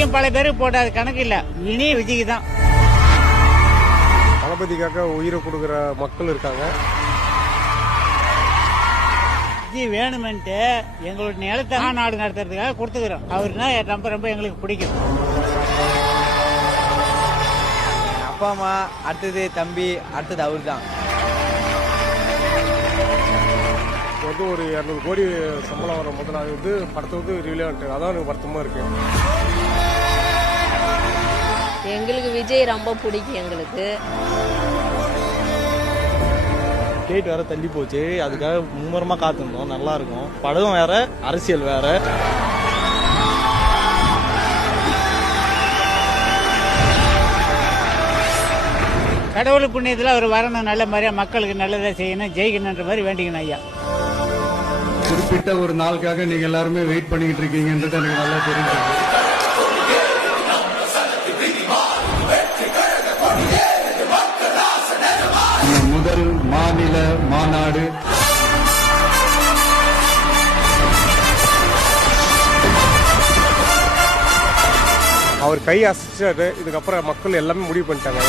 வரைக்கும் பல பேருக்கு போட்ட அது கணக்கு இல்ல. இனி விஜய்க்கு தான். தளபதிக்காக உயிரை கொடுக்குற மக்கள் இருக்காங்க. விஜய் வேணுமென்ட்டு எங்களோட நிலத்தை நாடு நடத்துறதுக்காக கொடுத்துக்கிறோம். அவருனா ரொம்ப ரொம்ப எங்களுக்கு பிடிக்கும். அப்பா அம்மா அடுத்தது தம்பி அடுத்தது அவர் தான். ஒரு 200 கோடி சம்பளம் வர முதல்ல படத்தை ரிலீவ் ஆகிட்டு, அதான் எனக்கு வருத்தமா இருக்கு. எங்களுக்கு விஜய் ரொம்ப பிடிக்கும். எங்களுக்கு டேட் வேற தள்ளி போச்சு, அதுக்காக மும்முரமா காத்திருந்தோம். நல்லா இருக்கும். படம் வேற, அரசியல் வேற. கடவுள் புண்ணியத்தில் அவர் வரணும், நல்ல மாதிரியா மக்களுக்கு நல்லதாக செய்யணும், ஜெயிக்கணுன்ற மாதிரி வேண்டிக்கணும் ஐயா. குறிப்பிட்ட ஒரு நாளுக்காக நீங்க எல்லாருமே வெயிட் பண்ணிக்கிட்டு இருக்கீங்கன்றது எனக்கு நல்லா தெரிஞ்சது. முதல் மாநில மாநாடு அவர் கை அசைச்சாரு. இதுக்கப்புறம் மக்கள் எல்லாமே முடிவு பண்ணிட்டாங்க.